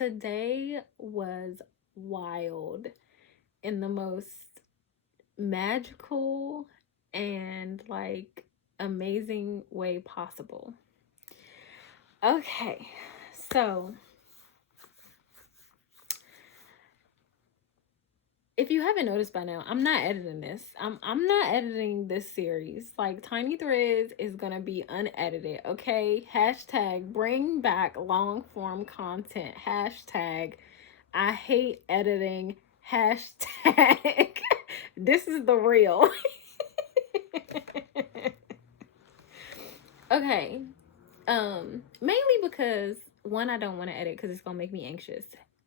Today was wild in the most magical and amazing way possible. Okay, so if you haven't noticed by now, I'm not editing this. I'm not editing this series. Like Tiny Threads is gonna be unedited, okay? Hashtag bring back long form content. Hashtag I hate editing. Hashtag this is the real. Okay. Mainly because one, I don't want to edit because it's gonna make me anxious.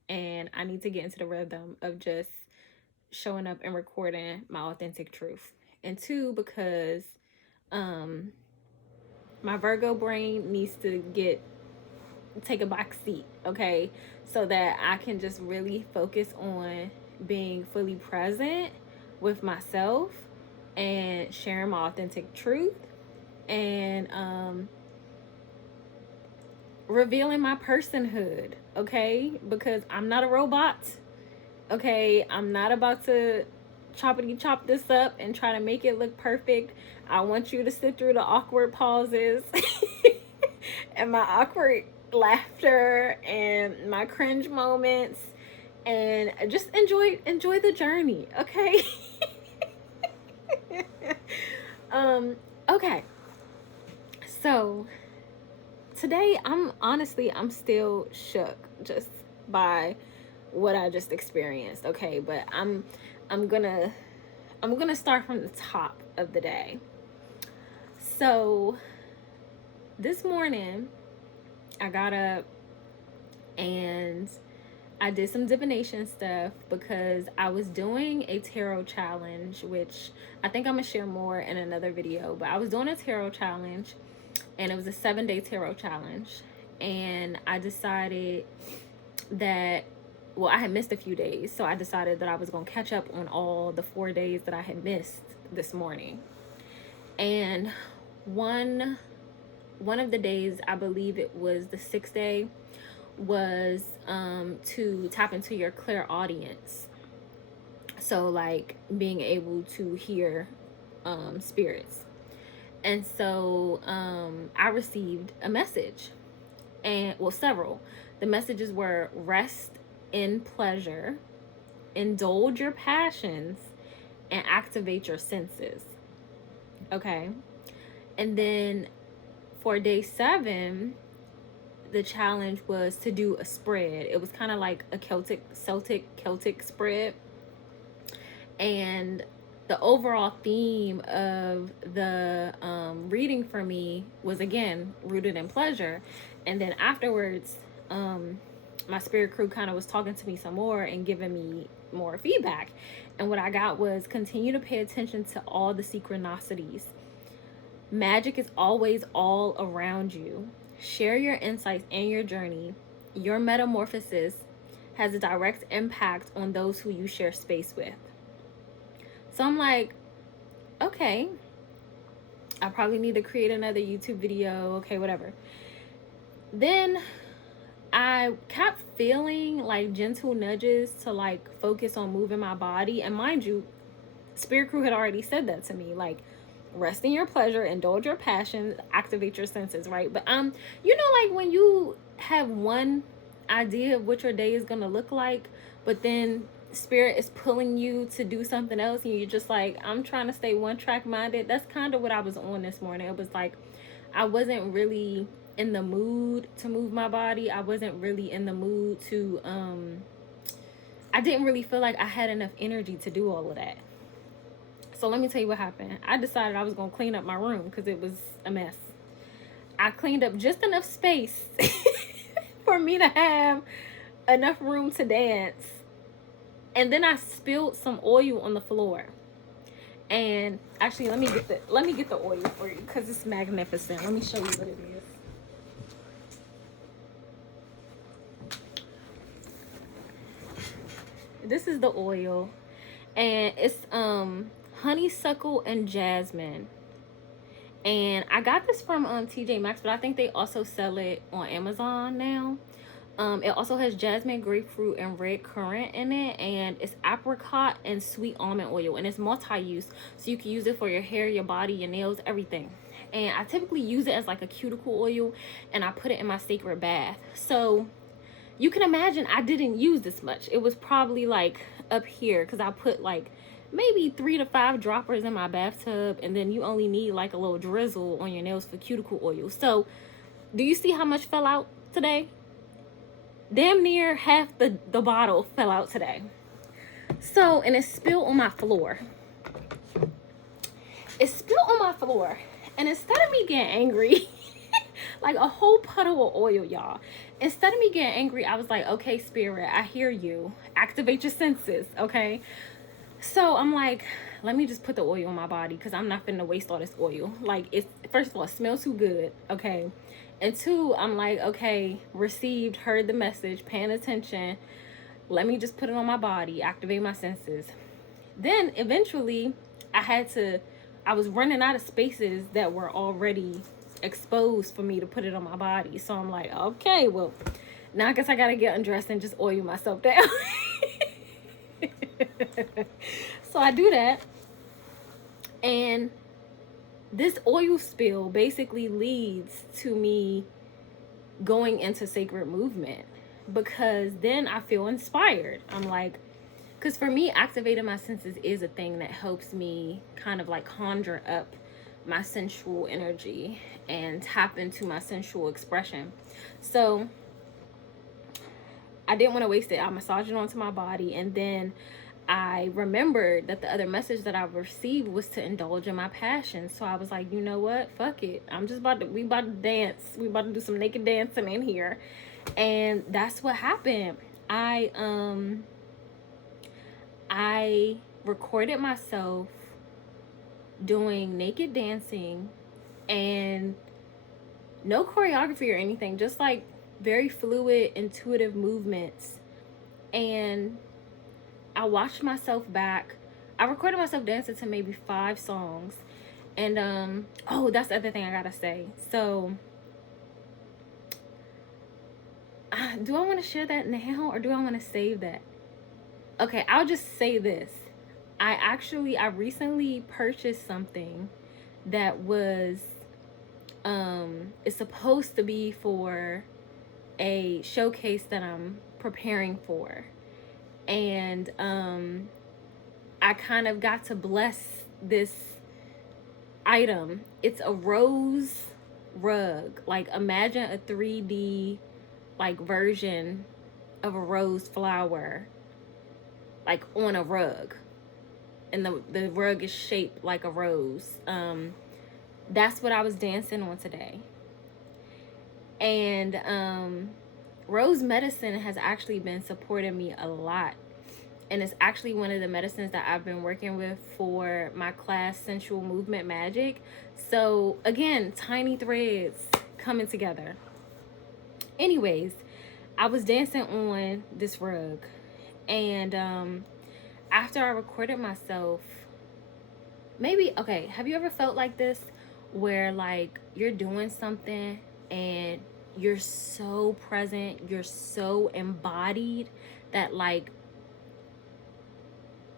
And I need to get into the rhythm of just showing up and recording my authentic truth. And two, because um my Virgo brain needs to take a back seat, okay? So that I can just really focus on being fully present with myself and sharing my authentic truth and revealing my personhood, okay? Because I'm not a robot, okay? I'm not about to choppity chop this up and try to make it look perfect. I want you to sit through the awkward pauses and my awkward laughter and my cringe moments and just enjoy the journey, okay? Okay. So today I'm still shook just by what I just experienced, okay? But I'm gonna start from the top of the day. So this morning I got up and I did some divination stuff because I was doing a tarot challenge, which I think I'm gonna share more in another video. But I was doing a tarot challenge, and it was a 7-day tarot challenge. And I decided that, well, I had missed a few days, so I decided that I was gonna catch up on all the 4 days that I had missed this morning. And one of the days, I believe it was the 6th day, was to tap into your clairaudience. So like being able to hear spirits. And so I received a message, and well, several. The messages were: rest in pleasure, indulge your passions, and activate your senses. Okay. And then for day 7, the challenge was to do a spread. It was kind of like a Celtic spread. And the overall theme of the reading for me was, again, rooted in pleasure. And then afterwards, my spirit crew kind of was talking to me some more and giving me more feedback. And what I got was: continue to pay attention to all the synchronicities. Magic is always all around you. Share your insights and your journey. Your metamorphosis has a direct impact on those who you share space with. So I'm like, okay, I probably need to create another YouTube video. Okay, whatever. Then I kept feeling like gentle nudges to like focus on moving my body. And mind you, Spirit Crew had already said that to me, like, rest in your pleasure, indulge your passions, activate your senses, right? But you know, like when you have one idea of what your day is gonna look like, but then spirit is pulling you to do something else, and you're just like, I'm trying to stay one track minded. That's kind of what I was on this morning. It was like I wasn't really in the mood to move my body. I wasn't really in the mood to I didn't really feel like I had enough energy to do all of that. So let me tell you what happened. I decided I was going to clean up my room because it was a mess. I cleaned up just enough space for me to have enough room to dance. And then I spilled some oil on the floor. And actually, let me get the oil for you because it's magnificent. Let me show you what it is. This is the oil, and it's honeysuckle and jasmine. And I got this from TJ Maxx, but I think they also sell it on Amazon now. It also has jasmine, grapefruit, and red currant in it, and it's apricot and sweet almond oil, and it's multi-use, so you can use it for your hair, your body, your nails, everything. And I typically use it as like a cuticle oil, and I put it in my sacred bath. So you can imagine I didn't use this much. It was probably like up here because I put like maybe 3 to 5 droppers in my bathtub, and then you only need like a little drizzle on your nails for cuticle oil. So do you see how much fell out today? Damn near half the bottle fell out today. So, and it spilled on my floor. It spilled on my floor. And instead of me getting angry, like a whole puddle of oil, y'all. Instead of me getting angry, I was like, okay, spirit, I hear you. Activate your senses, okay? So I'm like, let me just put the oil on my body because I'm not finna waste all this oil. Like, it's, first of all, it smells too good, okay? And 2, I'm like, okay, received, heard the message, paying attention. Let me just put it on my body, activate my senses. Then eventually I was running out of spaces that were already exposed for me to put it on my body. So I'm like, okay, well, now I guess I gotta get undressed and just oil myself down. So I do that. And this oil spill basically leads to me going into sacred movement, because then I feel inspired. I'm like, because for me, activating my senses is a thing that helps me kind of like conjure up my sensual energy and tap into my sensual expression. So I didn't want to waste it. I massaged it onto my body, and then I remembered that the other message that I received was to indulge in my passion. So I was like, you know what? Fuck it. We about to dance. We about to do some naked dancing in here. And that's what happened. I recorded myself doing naked dancing, and no choreography or anything, just like very fluid, intuitive movements. And I watched myself back. I recorded myself dancing to maybe 5 songs. And oh, that's the other thing I gotta say. So do I want to share that now, or do I want to save that? Okay, I'll just say this. I recently purchased something that was it's supposed to be for a showcase that I'm preparing for. And I kind of got to bless this item. It's a rose rug. Like, imagine a 3D like version of a rose flower, like on a rug, and the rug is shaped like a rose. That's what I was dancing on today. And rose medicine has actually been supporting me a lot, and it's actually one of the medicines that I've been working with for my class, Sensual Movement Magic. So again, tiny threads coming together. Anyways, I was dancing on this rug, and after I recorded myself, maybe, okay, have you ever felt like this, where like you're doing something and you're so present, you're so embodied, that like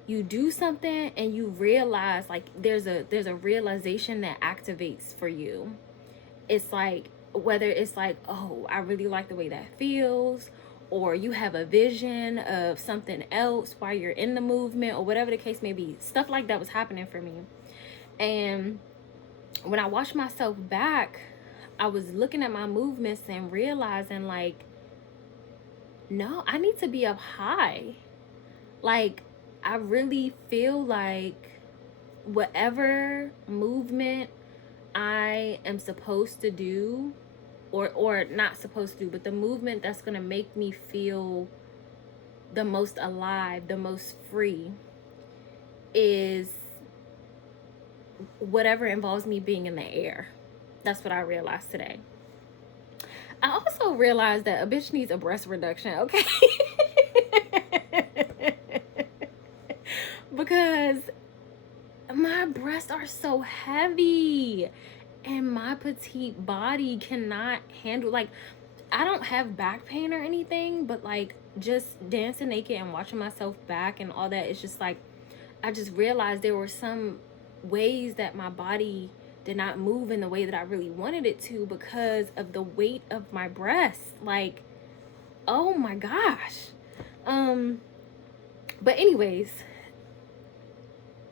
you do something and you realize, like, there's a realization that activates for you. It's like, whether it's like, oh, I really like the way that feels, or you have a vision of something else while you're in the movement, or whatever the case may be. Stuff like that was happening for me. And when I watched myself back, I was looking at my movements and realizing, like, no, I need to be up high. Like, I really feel like whatever movement I am supposed to do, or not supposed to do, but the movement that's going to make me feel the most alive, the most free, is whatever involves me being in the air. That's what I realized today. I also realized that a bitch needs a breast reduction, okay? Because my breasts are so heavy, and my petite body cannot handle, like, I don't have back pain or anything, but like just dancing naked and watching myself back and all that, it's just like I just realized there were some ways that my body did not move in the way that I really wanted it to because of the weight of my breasts. Like, oh my gosh. But anyways,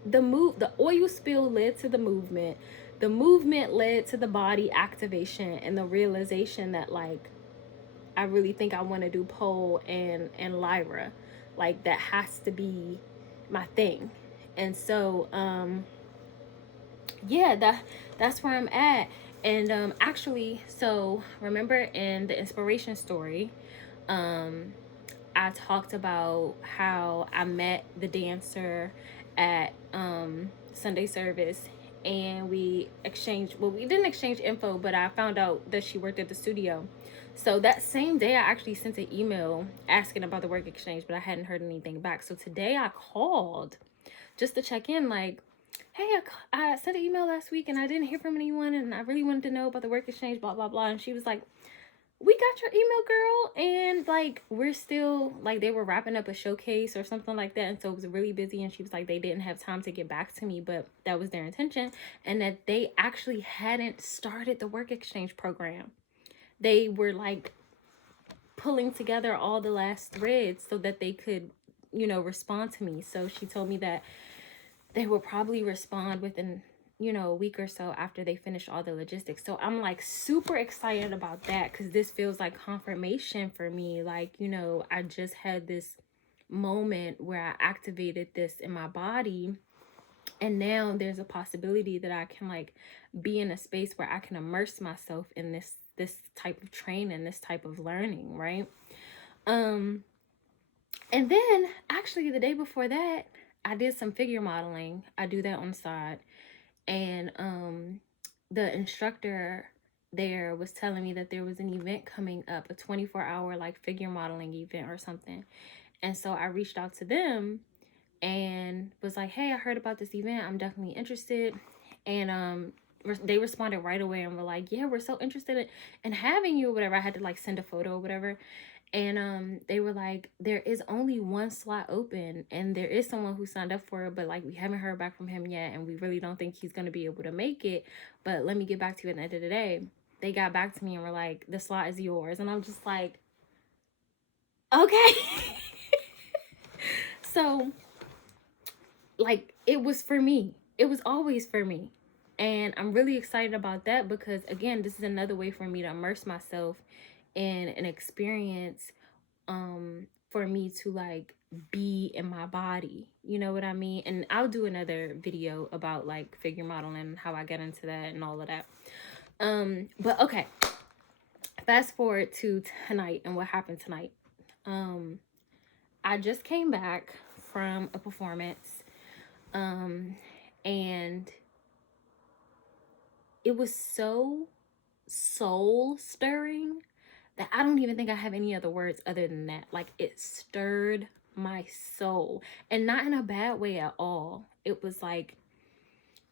the oil spill led to the movement. The movement led to the body activation and the realization that like I really think I want to do pole and lyra. Like that has to be my thing. And so yeah, that's where I'm at. And actually, so remember in the inspiration story, I talked about how I met the dancer at Sunday service, and we exchanged, well, we didn't exchange info, but I found out that she worked at the studio. So that same day I actually sent an email asking about the work exchange, but I hadn't heard anything back. So today I called just to check in, like, hey, I sent an email last week and I didn't hear from anyone, and I really wanted to know about the work exchange, blah blah blah. And she was like, we got your email, girl. And like we're still like, they were wrapping up a showcase or something like that, and so it was really busy, and she was like, they didn't have time to get back to me, but that was their intention, and that they actually hadn't started the work exchange program. They were like pulling together all the last threads so that they could, you know, respond to me. So she told me that they will probably respond within, you know, a week or so after they finish all the logistics. So I'm like super excited about that, because this feels like confirmation for me. Like, you know, I just had this moment where I activated this in my body, and now there's a possibility that I can like be in a space where I can immerse myself in this type of training, this type of learning, right? And then actually the day before that, I did some figure modeling. I do that on the side. And the instructor there was telling me that there was an event coming up, a 24-hour like figure modeling event or something. And so I reached out to them and was like, hey, I heard about this event, I'm definitely interested. And they responded right away and were like, yeah, we're so interested in having you or whatever. I had to like send a photo or whatever. And they were like, there is only one slot open, and there is someone who signed up for it, but like we haven't heard back from him yet, and we really don't think he's going to be able to make it, but let me get back to you at the end of the day. They got back to me and were like, the slot is yours. And I'm just like, okay. So like it was for me, it was always for me, and I'm really excited about that, because again, this is another way for me to immerse myself in an experience, for me to like be in my body, you know what I mean? And I'll do another video about like figure modeling, how I get into that and all of that. But okay, fast forward to tonight and what happened tonight. I just came back from a performance, and it was so soul stirring that I don't even think I have any other words other than that. Like, it stirred my soul, and not in a bad way at all. It was like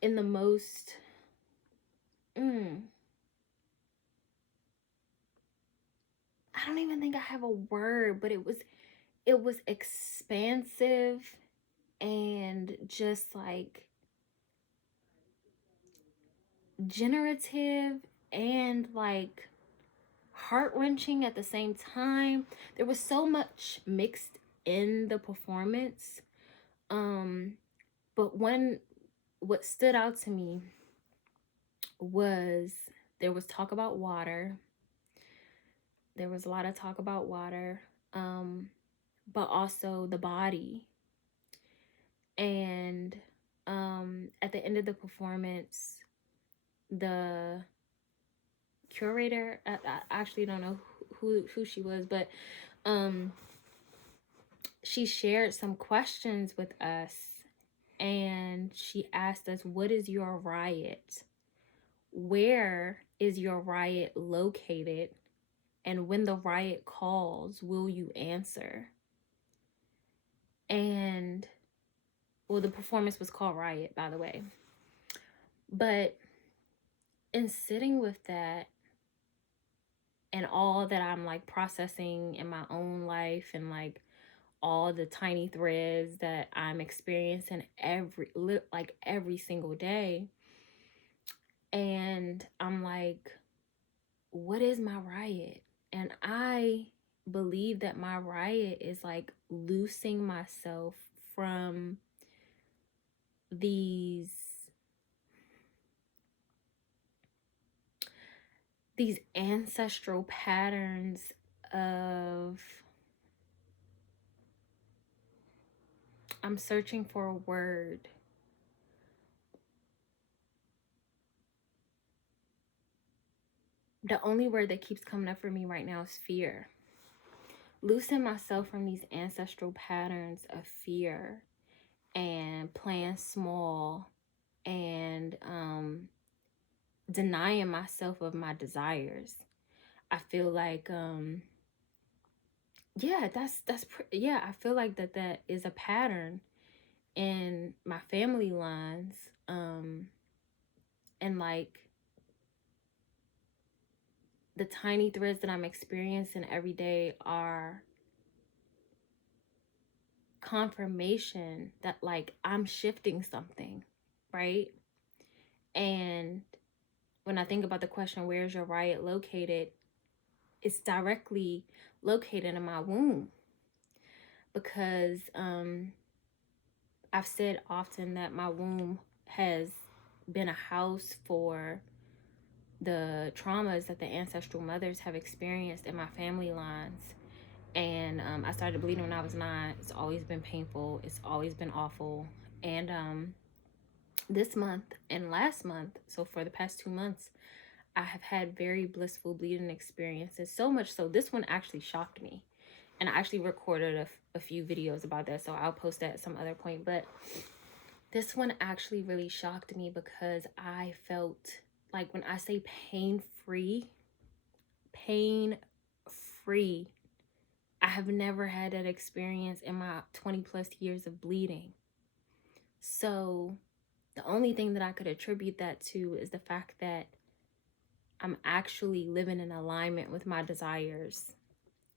in the most I don't even think I have a word, but it was expansive and just like generative and like heart-wrenching at the same time. There was so much mixed in the performance. But what stood out to me was there was talk about water. There was a lot of talk about water, but also the body. And at the end of the performance, the curator, I actually don't know who she was, but she shared some questions with us, and she asked us, what is your riot? Where is your riot located? And when the riot calls, will you answer? And well, the performance was called Riot, by the way. But in sitting with that, and all that I'm like processing in my own life, and like all the tiny threads that I'm experiencing every single day. And I'm like, what is my riot? And I believe that my riot is like loosing myself from these ancestral patterns of, I'm searching for a word. The only word that keeps coming up for me right now is fear. Loosen myself from these ancestral patterns of fear and playing small, and denying myself of my desires. I feel like I feel like that is a pattern in my family lines, and like the tiny threads that I'm experiencing every day are confirmation that like I'm shifting something, right? And when I think about the question, where's your riot located, it's directly located in my womb, because I've said often that my womb has been a house for the traumas that the ancestral mothers have experienced in my family lines. And I started bleeding when I was 9. It's always been painful. It's always been awful. And this month and last month, so for the past 2 months, I have had very blissful bleeding experiences. So much so, this one actually shocked me. And I actually recorded a few videos about that, so I'll post that at some other point. But this one actually really shocked me because I felt like, when I say pain-free, I have never had that experience in my 20 plus years of bleeding. So the only thing that I could attribute that to is the fact that I'm actually living in alignment with my desires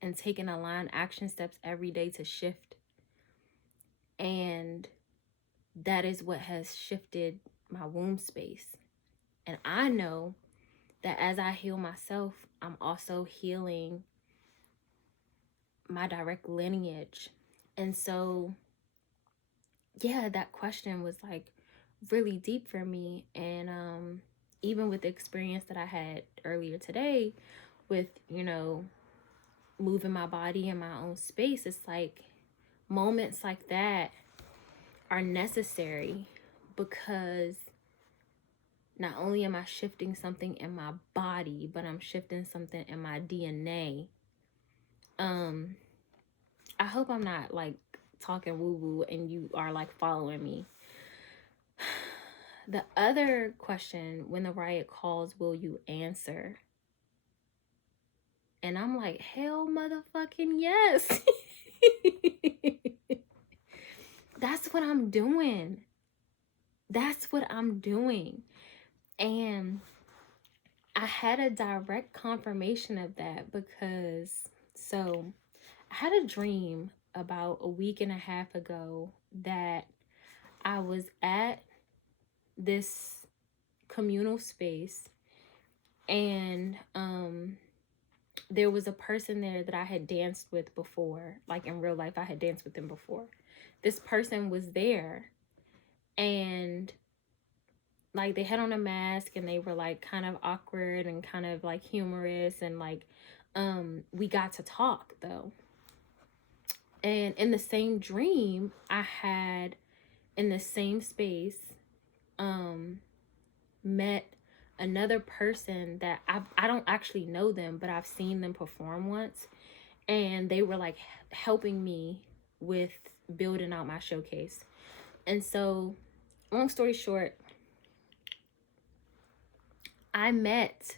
and taking aligned action steps every day to shift. And that is what has shifted my womb space. And I know that as I heal myself, I'm also healing my direct lineage. And so, yeah, that question was like really deep for me. And even with the experience that I had earlier today with, moving my body in my own space, it's like moments like that are necessary, because not only am I shifting something in my body, but I'm shifting something in my DNA. I hope I'm not like talking woo woo and you are like following me. The other question, when the riot calls, will you answer? And I'm like, hell motherfucking yes. That's what I'm doing. That's what I'm doing. And I had a direct confirmation of that because, so I had a dream about a week and a half ago that I was at this communal space, and there was a person there that I had danced with before. Like in real life, I had danced with them before. This person was there, and like they had on a mask, and they were like kind of awkward and kind of like humorous, and like we got to talk though. And in the same dream, I had, in the same space, met another person that I don't actually know them, but I've seen them perform once, and they were like helping me with building out my showcase. And so, long story short, I met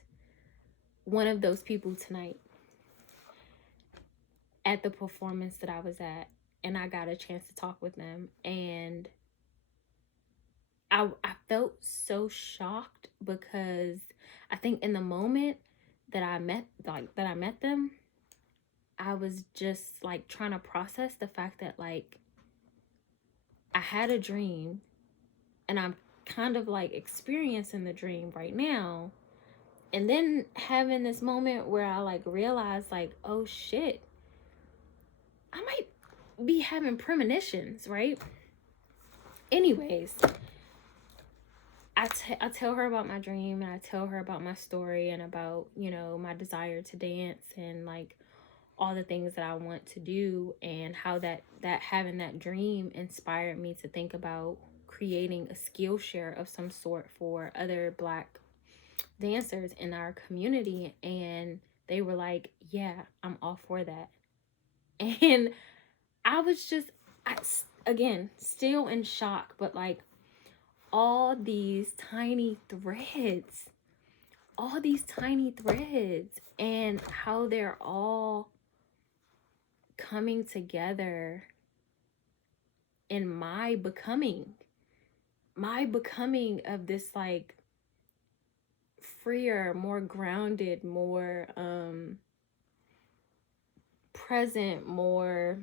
one of those people tonight at the performance that I was at, and I got a chance to talk with them, and I felt so shocked, because I think in the moment that I met them, I was just like trying to process the fact that like I had a dream and I'm kind of like experiencing the dream right now. And then having this moment where I like realized like, oh shit, I might be having premonitions, right? Anyways, I tell her about my dream, and I tell her about my story and about, you know, my desire to dance and like all the things that I want to do, and how that having that dream inspired me to think about creating a skill share of some sort for other Black dancers in our community. And they were like, yeah, I'm all for that. And I was just, again, still in shock, but like all these tiny threads, and how they're all coming together in my becoming of this like freer, more grounded, more present, more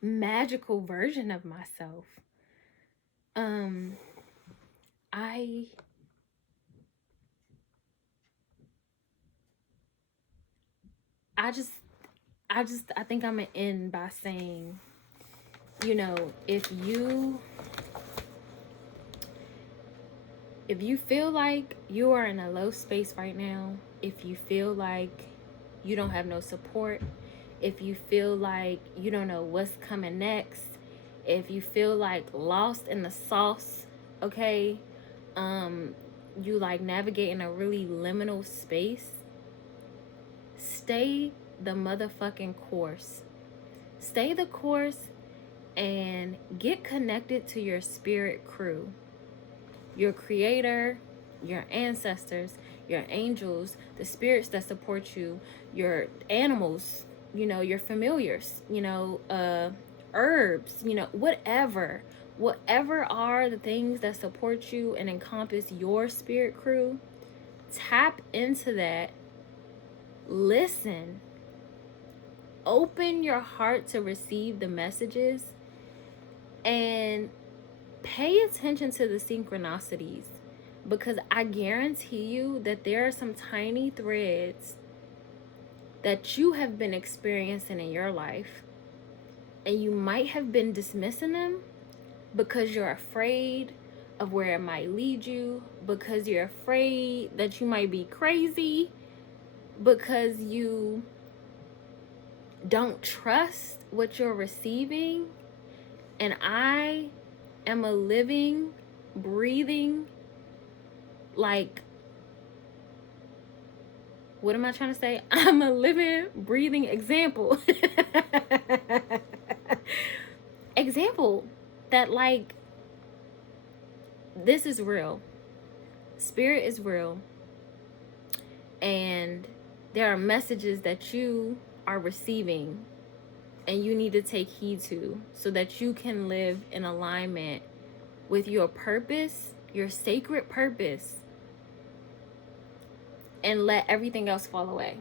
magical version of myself. I think I'm gonna end by saying, you know, if you feel like you are in a low space right now, if you feel like you don't have no support, if you feel like you don't know what's coming next, if you feel like lost in the sauce, okay, you like navigating a really liminal space, stay the motherfucking course. Stay the course and get connected to your spirit crew, your creator, your ancestors, your angels, the spirits that support you, your animals, you know, your familiars, you know, herbs, you know, whatever are the things that support you and encompass your spirit crew. Tap into that. Listen. Open your heart to receive the messages, and pay attention to the synchronicities, because I guarantee you that there are some tiny threads that you have been experiencing in your life, and you might have been dismissing them because you're afraid of where it might lead you, because you're afraid that you might be crazy, because you don't trust what you're receiving. And I am a living, breathing, like, what am I trying to say? I'm a living, breathing example. Example that, like, this is real. Spirit is real. And there are messages that you are receiving and you need to take heed to, so that you can live in alignment with your purpose, your sacred purpose, and let everything else fall away.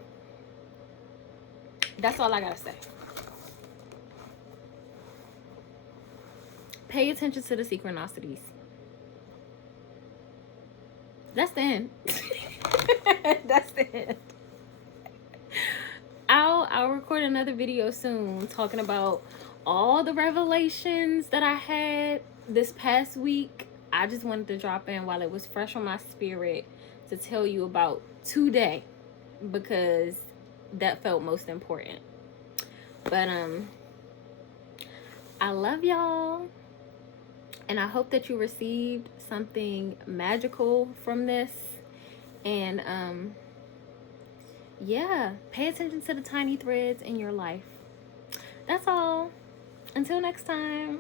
That's all I gotta say. Pay attention to the synchronicities. That's the end. That's the end. I'll record another video soon talking about all the revelations that I had this past week. I just wanted to drop in while it was fresh on my spirit to tell you about today, because that felt most important. But I love y'all, and I hope that you received something magical from this. And yeah, pay attention to the tiny threads in your life. That's all. Until next time.